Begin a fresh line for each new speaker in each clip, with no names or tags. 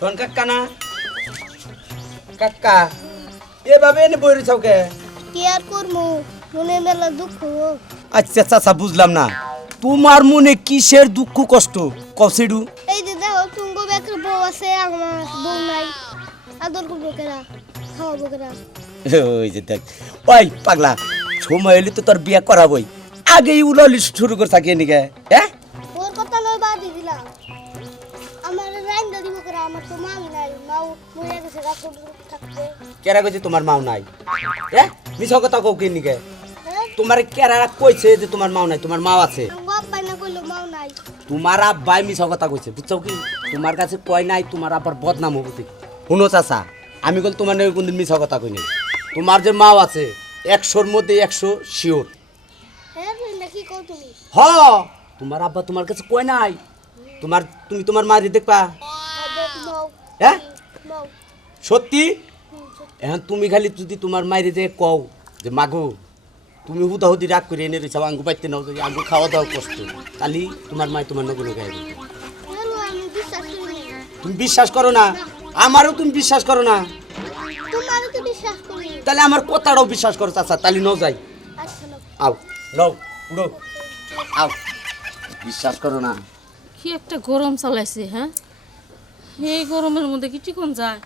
শোন কাকা না? কাকা এভাবে এনে বই রেছাও কে?
কি আর করব মনে মেলা দুঃখ
আচ্ছা চাচা বুঝলাম না। তোমার মনে কিসের দুঃখ কষ্ট? কসেডু
এই যে দেখো বউ আছে আমার বউ নাই। আদর করব খাওয়াবো
ওই যে দেখ ওই পাগলা সময় হলে তো তোর বিয়ে করাবই। আগেই উলালি শুরু করে থাকি নিকে হ্যাঁ?
কেরা
কইছে তোমার মাও নাই? এ? মিছ কথা কও কি নিকে
হ্যাঁ
তোমার কেরা কইছে যে তোমার মাও নাই তোমার মাও আছে।
বাপ না কইলো মাও নাই।
তোমার আব্বাই মিছা কথা কইছে বুঝছ কি? তোমার কাছে কয় নাই তোমার আব্বার বদনাম হব শুনো চাচা আমি বল তোমার নাকি কোনদিন মিছা কথা কইনি তোমার যে মাও আছে একশোর মধ্যে একশো শিওর।
হ্যাঁ
হ তোমার আব্বা তোমার কাছে কয় নাই? তোমার তুমি তোমার মারি দেখবা? হ্যাঁ? সত্যি? এখন তুমি খালি যদি তোমার মাইরে যে কও যে, মাগো, তুমি হুদা হুদাহুদি রাগ করে এনে রেছাও আঙ্গু পাইতে নাও যদি আঙ্গু খাওয়া দাওয়া কষ্ট তাহলে তোমার মাই তোমার নগে নগে আইবে।
হ্যালো আমি বিশ্বাস করি না
তুমি বিশ্বাস করো না? আমারও তুমি বিশ্বাস করো না? তাহলে আমার কথাটাও বিশ্বাস করো, চাচা, তাহলে ন যাই। আও, নও উড়ো আও। বিশ্বাস করো না?
কি একটা গরম চালাইছে হ্যাঁ? এই গরমের মধ্যে কি টিকন যায়?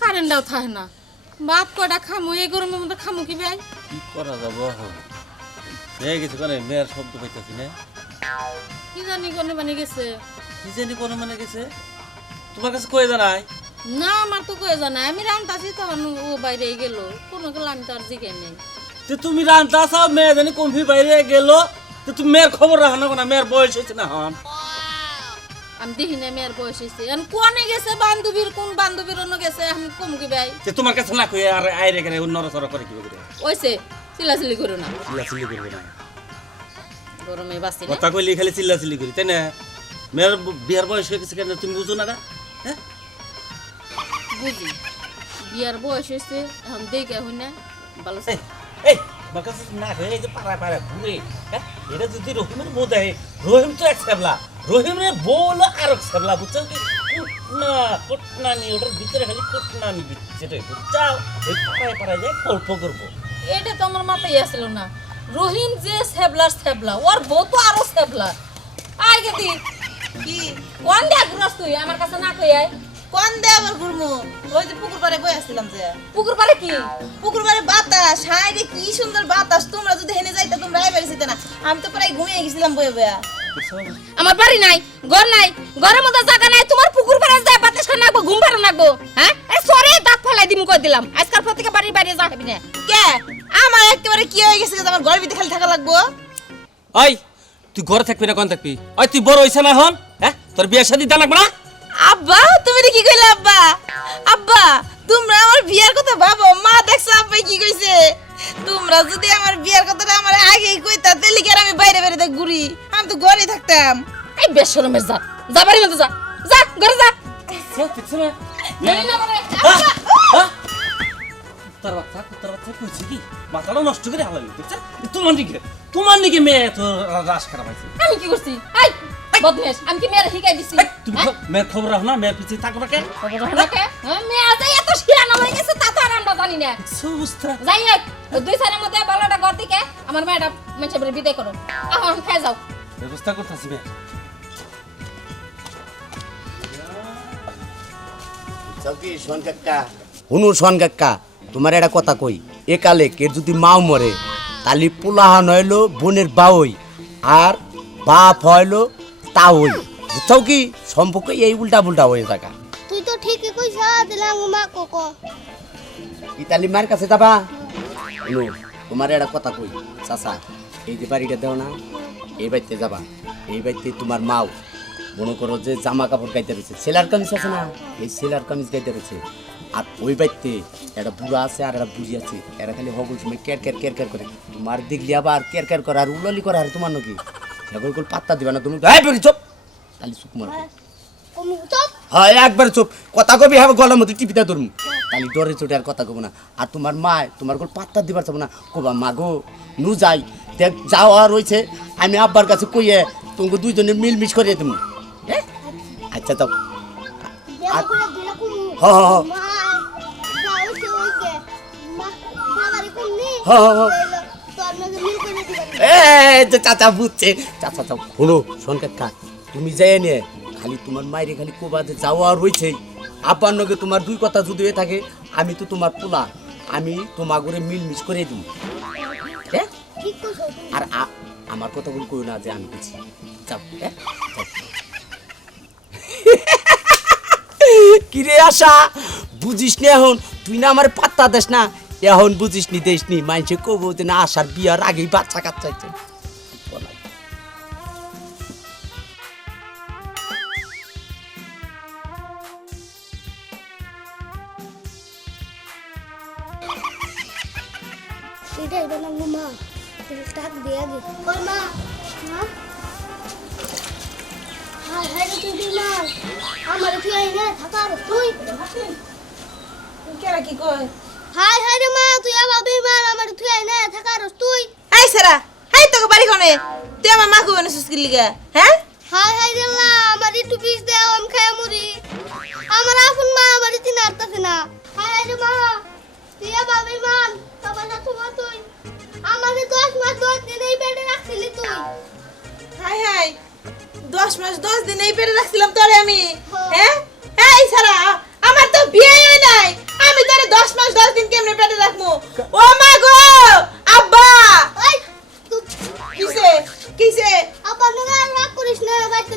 কারেন্টটাও থাকে না। ভাত কয়টা খামো এই গরমের মধ্যে খামো কি ভাই?
কি করা যাব? হয়ে গেছে মানে মেয়ের শব্দ পাইতেছি না।
কি জানি কোনে বানি গেছে?
কি জানি কোনো মানে গেছে? তোমার কাছে কয়ে জানাই।
না আমার তো কয়ে জানা আমি রান্তাছি তখন ও বাইরে গেল। কোনো গেল আমি তো আর জিগে নেই।
যে তুমি রান্তা চাও মেয়ে জানি কমফি বাইরে গেল। তো তুমি মেয়ের খবর রাখো না মেয়ের বয়স হয়েছে না হন
আমি দেখি না মেয়ের বয়স হয়েছে এখন কোনে গেছে বান্ধবীর কোন বান্ধবীর অন্য গেছে আমি কম কি ভাই?
যে তোমার কাছে না কয়ে আর আইরে গেলে নরসর করে কি করে
ওইছে চিলাচিলি করো না।
চিল্লাচিল্লি করবে না।
গরমে বাঁচি না।
কথা কইলে খালি চিল্লাচিল্লি করি তাই না? মেয়ের বিয়ার বয়স হয়ে গেছে কেন? তুমি বুঝো না হ্যাঁ?
বুঝি। বিয়ার বয়স হয়েছে এখন দেখে হই না ভালো
এই, এই না হয়ে এই যে পাড়ায় পাড়ায় ঘুরে হ্যাঁ? এটা যদি রহিমের বউ দেয় রহিম তো এক রহিমের বউ হলো আর এক সেবলা বুঝছ কি? কুটনা কুটনা নি ওটার ভিতরে খালি কুটনা নি সেটাই বুঝছাও ওই পাড়ায় পাড়ায় যায় গল্প করব।
এটা তো আমার মাথায় আসছিল না। রহিম যে সেবলার সেবলা ওর বউ তো আরও সেবলা আয় গেতি।
কি?
কোন দেখ ঘুরাস তুই? আমার কাছে না কই আয়।
কোন দে আবার ঘুরমু? ওই যে পুকুর পাড়ে বই আসছিলাম যে।
পুকুর পারে কি?
পুকুর পাড়ে বাতাস। হাইরে কি সুন্দর বাতাস। তোমরা যদি হেনে যাইতে তোমরা আইবার যেতে না। আমি তো প্রায় ঘুমিয়ে গেছিলাম বয়ে বয়া।
আমার বাড়ি নাই ঘর নাই ঘরের মধ্যে জায়গা নাই তোমার পুকুর পারে যায় বাতাস করে নাকবো ঘুম পারে নাকবো হ্যাঁ? এই সরে দাঁত ফেলাই দিমু কই দিলাম। আজকাল প্রত্যেকে বাড়ির বাইরে যাবি না।
কে? আমার একেবারে কি হয়ে গেছে যে আমার ঘরের ভিতরে খালি থাকা লাগবো?
ওই তুই ঘরে থাকবি না কোন থাকবি? ওই তুই বড় হইছে না হন হ্যাঁ? তোর বিয়ে শাদি দান লাগবে না?
আব্বা তুমি কি কইলে আব্বা? আব্বা তোমরা আমার বিয়ার কথা ভাবো মা দেখছ আব্বা কি কইছে। তোমরা যদি আমার বিয়ার কথাটা আমার আগেই কইতা তাহলে কি আর আমি বাইরে বাইরে দেখ ঘুরি? তো ঘরেই থাকতাম।
এই বেশরমের যা যা বাড়ির মধ্যে যা। যা ঘরে যা।
দেখছ না
জানি না
তার বাচ্চা তার বাচ্চা কইছে কি? মাথাটা নষ্ট করে হালালি দেখছ তোমার দিকে তোমার দিকে মেয়ে তো রাস খারাপ হয়েছে
আমি কি করছি? আই বদমেশ আমি কি মেয়ের শিখাই দিছি?
তুমি মেয়ের খবর রাখো না মেয়ের পিছিয়ে থাকো না কেন
ওকে মেয়ে যে এত শিয়ানা হয়ে গেছে তা তো আর আমরা জানি না।
দেখছ
যাই হোক দুই সালের মধ্যে বালাটা ঘর থেকে আমার মেয়েটা বিদায় করো। এখন খেয়ে যাও।
ব্যবস্থা করতেছি মেয়ে
চৌকি শোন কাকা তোমার একটা কথা কই এ কালে কে যদি মাও মরে তালি পোলাহান হইল বোনের বাউই আর বাপ হইল তা হই বুঝছাও কি সম্পর্ক এই উল্টা পুল্টা হয়ে থাকা
তুই তো ঠিকই কইছ দিলাম মা কোকো
ইতালি মার কাছে যাবা তোমার একটা কথা কই চাচা এই যে বাড়িটা দেও না এই বাড়িতে যাবা এই বাড়িতে তোমার মাও। মনে করো যে জামা কাপড় গাইতে রয়েছে সেলার কামিজ আছে না? এই সেলার কামিজ গাইতে রয়েছে। আর ওই বাড়িতে একটা বুড়া আছে আর একটা বুড়ি আছে এরা খালি হগল সময় কের কের কের কের করে। তোমার দেখলি আবার কের কের করে আর উললি করে আর তোমার নাকি? সেগুলো করে পাত্তা দিবা না তুমি? এই বেরি চুপ! তাহলে সুখ মারবে
কমি চপ!
হ্যাঁ একবার চুপ। কথা কবি হবে গলার মধ্যে টিপিটা ধরুন তাহলে ডরে চোটে আর কথা কব না। আর তোমার মা তোমার গোল পাত্তা দিবার চাবো না। কবা মা গো নু যাই। দেখ যাওয়া রয়েছে আমি আব্বার কাছে কইয়ে তোমাকে দুইজনে মিল মিশ করিয়ে দেবো হ্যাঁ? আচ্ছা তো
করে দিলে
হ হ হ।
মা মা ওইছে ওইছে মা মামারে কোননি
হ্যাঁ, হ্যাঁ।
তো
যে চাচা বুঝছে। চাচা চাও শোনো শোন কাকা তুমি যাই নে খালি তোমার মায়ের খালি কোবাতে যাওয়া আর হয়েছে আব্বার নগে তোমার দুই কথা যদি হয়ে থাকে আমি তো তোমার পোলা। আমি তোমার করে মিলমিশ করে দিই হ্যাঁ। আর আমার কথা বল কই না যে আমি কিছু যাও হ্যাঁ? কিরে আসা বুঝিস নি এখন? তুই না আমার পাত্তা দেস না। এখন বুঝিস নি দেশ নি। মাইছে কবো না আসার বিয়ার আগেই বাচ্চা কাচ্চাইছে
এটাই বানাবো মা। টাক দিয়ে আগে ওই মা মা। হাই হাই তুই আমার তুই আই না থাকার তুই?
কেরা কি কয়?
হাই হাই রে মা তুই আমার তুই আই না থাকার তুই?
আই সারা হাই তোকে বাড়ি কোনে? তুই আমার মা কবে নেছিস কি লিগা হ্যাঁ?
হাই হাই রে মা আমার একটু পিস দে আমি আমার আপন মা আমার আসতেছে না। হাই হাই রে মা তুই আবার বিমার তোমার না তোমার তুই আমাকে দশ মাস দশ দিন এই বেডে রাখছিলি তুই।
হাই হাই দশ মাস দশ দিন এই পেটে রাখছিলাম তোরে আমি। হ্যাঁ। এই সারা আমার তো বিয়ে নাই। আমি তোরে দশ মাস দশ দিন কেমনে পেটে রাখব ও মা গো আব্বা! কিসে? কিসে?
আবার না রাগ করিস না বাইতে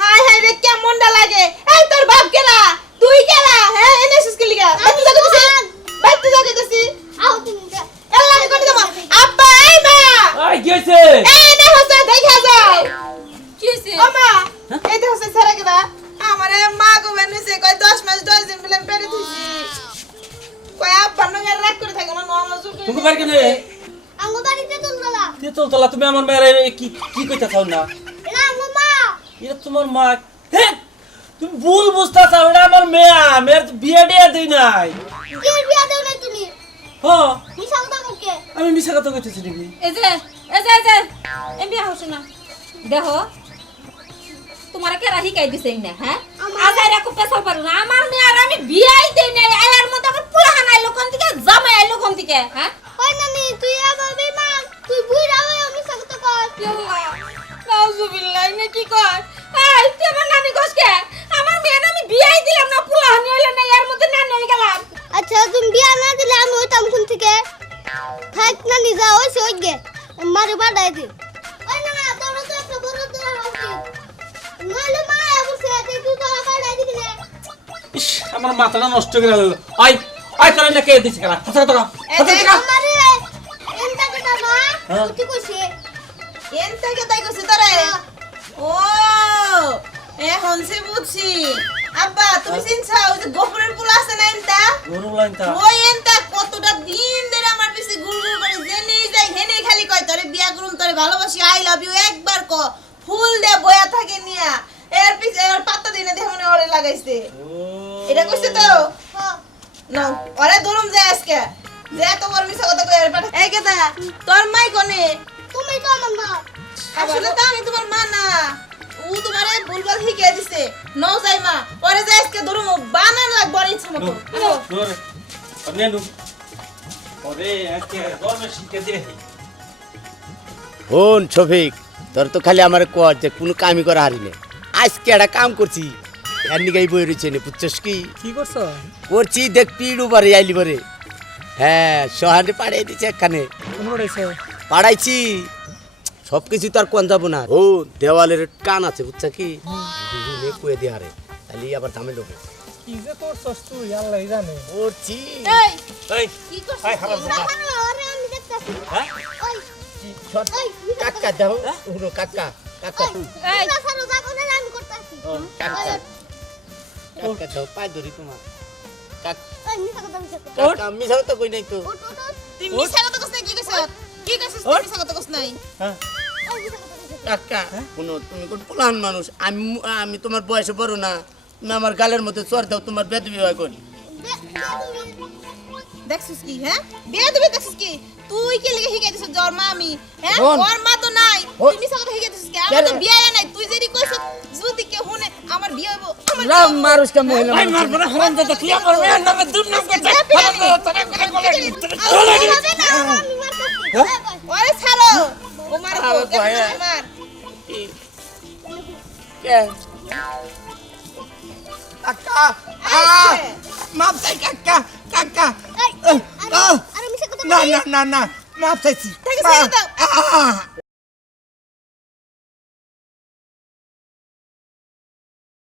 হাই হাই রে কেমনটা লাগে? এই তোর বাপ কেলা
বাড়ি কেন?
আঙ্গো বাড়িতে তুলতলা।
তেতল তলা তুমি আমার মেয়ের কি কি কইতা চাও না?
এরা আঙ্গো মা।
এটা তোমার মা। হে! তুমি ভুল বুঝতা চাও এটা আমার মেয়া। মেয়ের বিয়ে দিয়ে দেই নাই।
কি বিয়া দেও না তুমি?
হ্যাঁ
মিশাল তো মুখে
আমি মিশা কথা কইতেছি নাকি?
এই যে এই যে এই যে এম বিয়া হচ্ছে না। দেখো তোমার কেরা শিকাই দিছে না হ্যাঁ? আজ আর একো পেছাল পারো না। আমার মেয়ে আর আমি বিয়াই দেই নাই। আয়ার মতো আমার পুলাহান আইলো কোন থেকে জামাই আইলো কোন থেকে হ্যাঁ?
তুই তুই হয়ে আমি তো কর।
নাউজুবিল্লাহ নে কি কর এই তুই আমার নানি আমার মেয়ে আমি বিয়াই দিলাম না পুলাহান হইল না এর মধ্যে নানি হয়ে গেলাম।
আচ্ছা তুমি বিয়া না দিলে আমি হইতাম কোন থেকে? থাক নানি যা ওই সে গে মারে বাড়াই দি। ওই না না তোর তো একটা বড় তোরা হচ্ছে নইলে মা বসে তুই তুই তোরা বাড়াই দিবি না।
ইস আমার মাথাটা নষ্ট করে গেল আই আই তোরা কে দিছে কেন কথা কথা কথা
তুই কইছে
এন থেকে তাই কইছে তোরে ও এখন সে বুঝছি আব্বা তুমি চিনছো ওই যে গোপুরের পুল আছে না এনটা ওই এনটা কতটা দিন ধরে আমার পিছে গুড়গুড় করে জেনেই যাই হেনেই খালি কয় তোরে বিয়া করুম তোরে ভালোবাসি আই লাভ ইউ একবার ক ফুল দে বয়া থাকে নিয়া। এর পিছে এর পাত্তা দিনে দেখো না ওরে লাগাইছে। এটা কইছে তো?
হ্যাঁ
নাও ওরে দরুম যায় আজকে। যে বড় মিছা কথা কই আর পাঠা এই কেদা তোর মাই কোনে?
তুমি তো আমার মা।
আসলে তো আমি তোমার মা না। ও তোমারে ভুলভাল শিখিয়ে দিছে। নও যাই মা ওরে যাই আজকে দরুম বানান লাগবো আর ইচ্ছা মতো।
অন্য নু ওরে আজকে গরমে শিখে দিয়ে
হন শফিক তোর তো খালি আমার কর যে কোনো কামই করা হারিলে আজকে একটা কাম করছি। এর নিগাই বই রয়েছে নে বুঝছস কি?
কি করছ?
করছি দেখ পিড় উপরে আইলি পরে। হ্যাঁ সহানে পাড়াই দিছে একখানে। পাড়াইছি। সব কিছু তো আর কোন যাব না। ও দেওয়ালের কান আছে বুঝছা কি? কুয়ে দিয়ে তাহলে আবার দামে
হ্যাঁ?
ওই
কাকা দাও কাকা কাকা
এই
না সারো যাব না আমি করতাছি।
কাকা কাকা দাও পাই ধরি তোমার।
মিছা কথা
কই নাই তো?
তুই মিছা কথা কস কি কইছ কি কইছিস তুই মিছা কথা কস নাই?
হ্যাঁ।
কাকা তুমি কোন পুলান মানুষ? আমি আমি তোমার বয়সে বড় না। তুমি আমার গালের মধ্যে চর দাও তোমার বেদ বিবাহ করি।
দেখছিস কি হ্যাঁ? বিয়ে দিবি দেখছিস কি? তুই কি লিখে শিখাই দিছিস? জ্বর মা আমি হ্যাঁ? ওর মা তো নাই। তুই মিছা কথা শিখাই দিছিস কি? আমার তো বিয়ে নাই। তুই যেদি কইছ যদি কে হুনে আমার বিয়ে হইব
রাম মারুসটা মহিলা
ভাই মার বড় হারাম দাদা তুই আমার মেয়ের নামে দুর্নাম করছিস হারাম দাদা তোরা করে বলে চলে
না।
ওরে ছাড়ো। ও মার মার
কে? কাকা।
মাপ চাই কাকা না না না না। মাপ চাইছি।